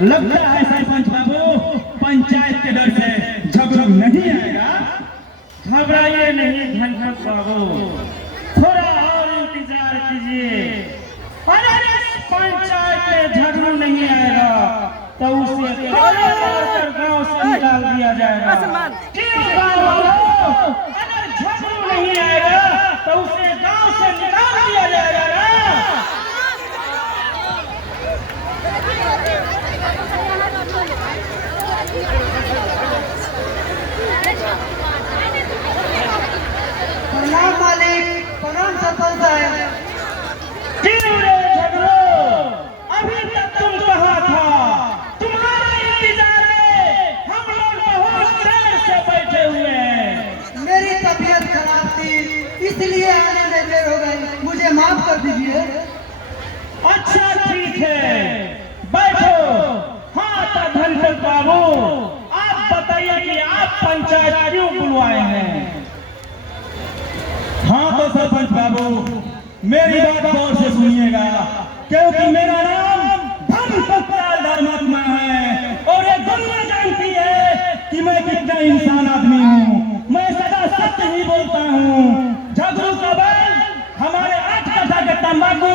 लगता है सरपंच बाबू पंचायत के डर से झगड़ा नहीं आएगा। घबराइए नहीं धनपत बाबू, थोड़ा और इंतजार कीजिए। अगर इस पंचायत में झगड़ा नहीं आएगा तो उसे मारकर गांव से निकाल दिया जाएगा। क्यों गांव वालों, अगर झगड़ा नहीं आएगा तो उसे गांव से निकाल दिया जाएगा ना। प्रणाम मालिक, प्रणाम सरपंच साहब। क्यों रे झगड़ो, अभी तक तुम कहाँ था? तुम्हारे इंतजार में हम लोग बहुत देर से बैठे हुए हैं। मेरी तबीयत खराब थी इसलिए आने में देर हो गई, मुझे माफ कर दीजिए। अच्छा ठीक है, बैठो। हाँ तो धनपत बाबू, आप बताइए कि आप पंचायत क्यों बुलवाए हैं? हाँ तो सरपंच बाबू मेरी बात गौर से सुनिएगा, क्योंकि मेरा नाम धनपत धर्मात्मा है और ये दुनिया जानती है कि मैं कितना इंसान आदमी हूँ। मैं सदा सत्य ही बोलता हूँ। झगड़ू का बैल हमारे 8 कट्ठा के तंबाकू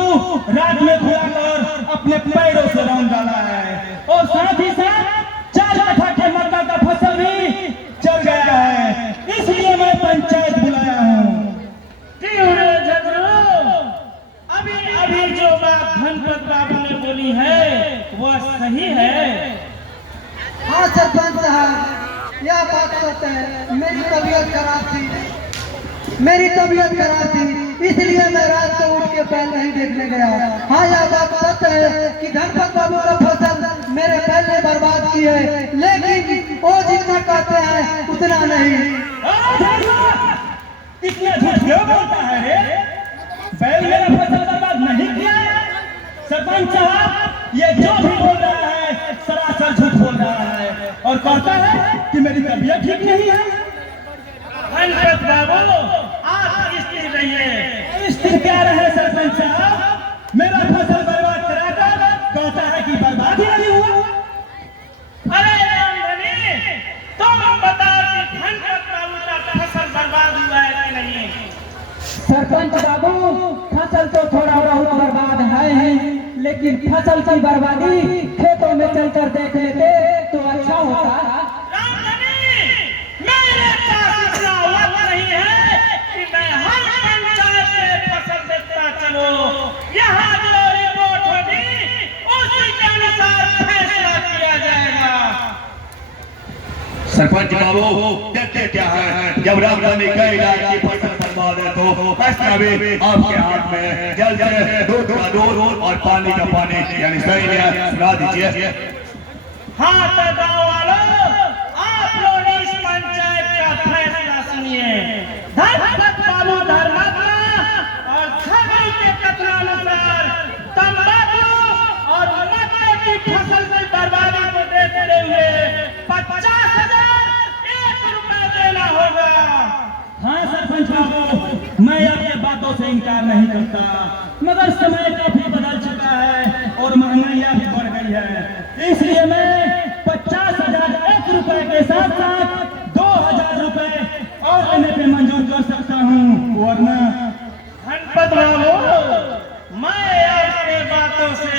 रात में खुलाकर अपने पैरों से रौंद डाला है और साथ ही साथ 4 कट्ठा के मक्का का फसल भी चल गया है, इसलिए मैं पंचायत बुलाया हूँ। क्यों रे झगड़ो, अभी जो बात धनपत बाबू ने बोली है वह सही है? हाँ सरपंच साहब, यह बात सच है। मेरी तबीयत खराब थी इसलिए मैं रात को उठ के बैल नहीं देखने गया। हाँ यह बात सच है कि धनपत बाबू का फसल मेरे बैल ने बर्बाद की है, लेकिन वो जितना कहते हैं उतना नहीं। इतना झूठ क्यों बोलता है रे? बैल मेरा फसल बर्बाद नहीं किया है। सरपंच साहब ये जो भी बोल रहा है सरासर झूठ बोल रहा है और कहता है कि मेरी तबीयत ठीक नहीं है। धनपत बाबू, आप स्थिर रहिए। स्थिर क्या रहे सरपंच साहब? मेरा फसल बर्बाद कराकर कहता है कि बर्बाद ही नहीं हुआ। अरे रामधनी, तुम बताओ कि धनपत बाबू का फसल बर्बाद हुआ है कि नहीं? सरपंच बाबू फसल तो थोड़ा बहुत बर्बाद है ही, लेकिन फसल की बर्बादी खेतों में चलकर देख लेते तो अच्छा होता। रामधनी, मेरे पास इतना वक्त नहीं है कि मैं हर पंचायत में फसल देखता चलो। यहाँ जो रिपोर्ट होगी उसी के अनुसार फैसला किया जाएगा। सरपंच बाबू देखते क्या है, जब रामधनी का इलाज की फसल बर्बाद है तो फैसला भी आपके हाथ में है। जल्द से दूध का दूध और पानी का पानी, यानी सही है, सुना दीजिए। हाँ तो गाँव वालों, आप लोग इस पंचायत का फैसला सुनिए। धनपत बाबू धर्मात्मा और झगड़ू के कथनानुसार तंबाकू और मक्के की फसल की बर्बादी को देखते हुए 50,001 रुपए देना होगा। हाँ सरपंच बाबू, मैं आपकी बातों से इनकार नहीं करता, मगर समय काफी बदल चुका है और महंगाई भी बढ़ गई है, इसलिए मैं 50,001 रुपए के साथ साथ 2,000 रुपए और देने पे मंजूर कर सकता हूँ, वरना। धनपत बाबू, मैं आपके बातों से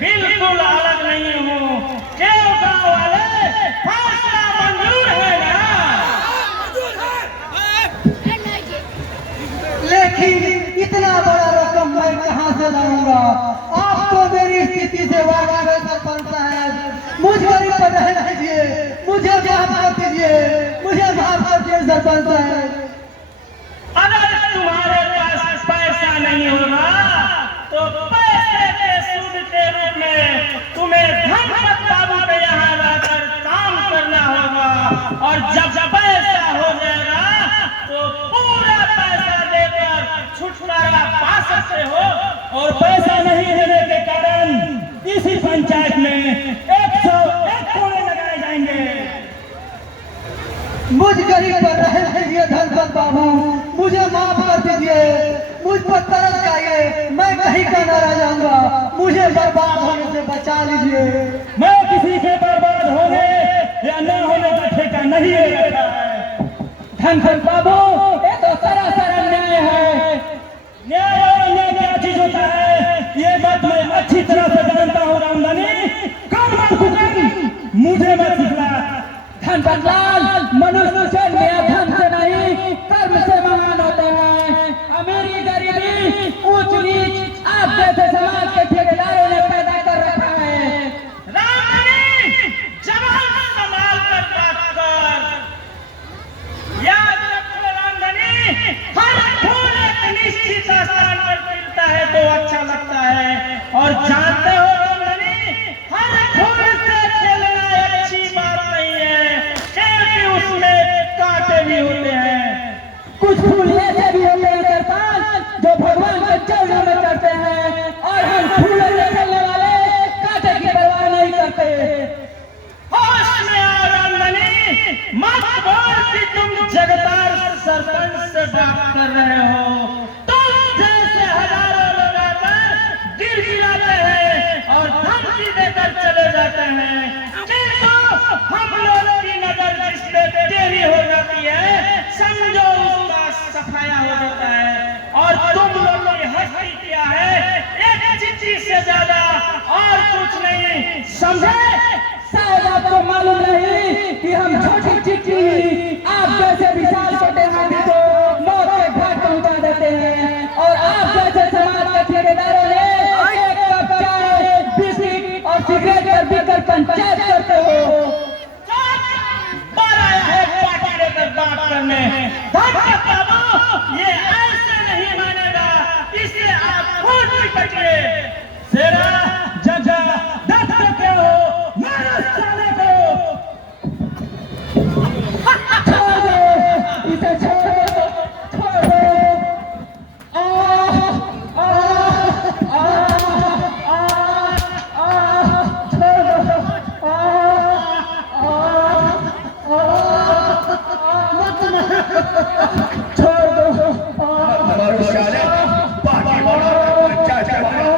बिल्कुल अलग नहीं हूँ। क्यों गाँव वाले, फैसला मंजूर है ना? लेकिन इतना बड़ा रकम मैं कहाँ से लाऊंगा? आपको मेरी स्थिति से वाकिफ है सरपंच साहब, मुझ गरीब पर रहने दीजिए, मुझे माफ कर दीजिए, मुझे माफ कर दीजिए सरपंच साहब। अगर तुम्हारे पास पैसा नहीं होगा तो पैसे के सूद के रूप में तुम्हें धनपत बाबू के यहाँ लाकर काम करना होगा, और जब पैसा हो जाएगा तो पूरा पैसा देकर छुटकारा पा सकते हो। और पैसा नहीं देने के कारण इसी पंचायत में 101 कोड़े लगाए जाएंगे। मुझ गरीब पर रहने दीजिए धनपत बाबू, मुझे माफ कर दीजिए, मुझ पर तरस जाइए, मैं कहीं का न रह जाऊंगा, मुझे बर्बाद होने से बचा लीजिए। मैं किसी नहीं रखा है। धनपत बाबू, ये तो सरासर अन्याय है। न्याय और अन्याय क्या चीज होता है, ये बात मैं अच्छी तरह से जानता हूँ रामधनी। कौन मान कुकन मुझे मत सिखला। धनपत लाल, मनुष्य से न्याय धन से नहीं कर्म से महान होते हैं। अमीरी गरीबी ऊंच नीच आप जैसे समाज के ठेकेदारों ने पैदा कर रखा है। रामधनी, जवान संभाल कर बात कर। याद रखो रामधनी, हर फूल एक निश्चित स्थान पर खिलता है तो अच्छा लगता है, और जानते हो रामधनी, हर फूल से खेलना अच्छी बात नहीं है, क्योंकि उसमें कांटे भी होते हैं। कुछ फूल ऐसे भी होते हैं सरताज, जो भगवान के चरणों में चढ़ते हैं, और हम फूलों से खेलने वाले कांटे की परवाह नहीं करते। होश में आओ रामधनी, मत बोल कि तुम जगतार सरपंच से बात कर रहे हो। तुम जैसे हजारों लोग आकर गिड़गिड़ाते हैं और धमकी देकर चले जाते हैं, किंतु हम लोगों की नजर जिस पे टेढ़ी हो जाती है, समझो उसका सफाया हो जाता है। और तुम लोगों की हस्ती क्या है, एक चिट्ठी से ज्यादा और कुछ नहीं, समझे? शायद आपको मालूम नहीं कि हम छोटी चिट्ठी आप जैसे विशाल छोटे हाथी को मौत के घाट पहुंचा देते हैं, और आप जैसे समाज के ठेकेदारों ने एक कप चाय, बिस्किट और सिगरेट पर पीकर पंचायत करते हो। बार आया है पार्टी लेकर बात करने। धनपत बाबू, ये ऐसे नहीं मानेगा, इसे आप खुद पिटिए। तेरा जजा दस क्या हो, मारो साले को। छोड़ दो, इसे छोड़ दो, छोड़ दो। छोड़ दो। हमारे शाले बाकी वाला पंचायत के बारे में